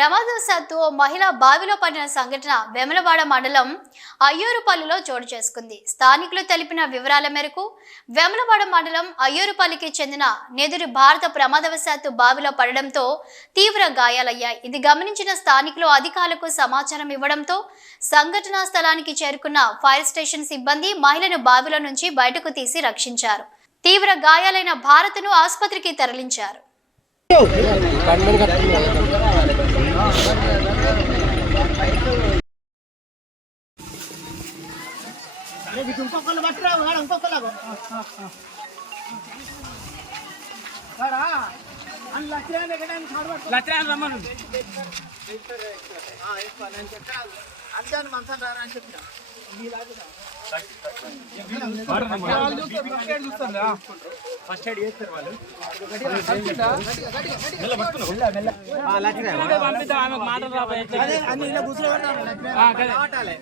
ప్రమాదవశాత్తు ఓ మహిళ బావిలో పడిన సంఘటన వెమలవాడ మండలం అయ్యూరుపల్లిలో చోటు చేసుకుంది. స్థానికులు తెలిపిన వివరాల మేరకు వెమలవాడ మండలం అయ్యూరుపల్లికి చెందిన నెదురు భారత ప్రమాదవశాత్తు బావిలో పడడంతో తీవ్ర గాయాలయ్యాయి. ఇది గమనించిన స్థానికులు అధికారులకు సమాచారం ఇవ్వడంతో సంఘటనా స్థలానికి చేరుకున్న ఫైర్ స్టేషన్ సిబ్బంది మహిళను బావిలో నుంచి బయటకు తీసి రక్షించారు. తీవ్ర గాయాలైన భారత్ను ఆసుపత్రికి తరలించారు. ఇంకొకళ్ళు పట్టురావు వాడు ఇంకొకళ్ళు వాడా అని లక్షణాలు ఎక్కడానికి చదవచ్చు లచ్చరాలు రమ్మను అంతే మనసాలు రారా అని ఫస్ట్ ఎయిడ్ చేస్తారు వాళ్ళు. మాటలు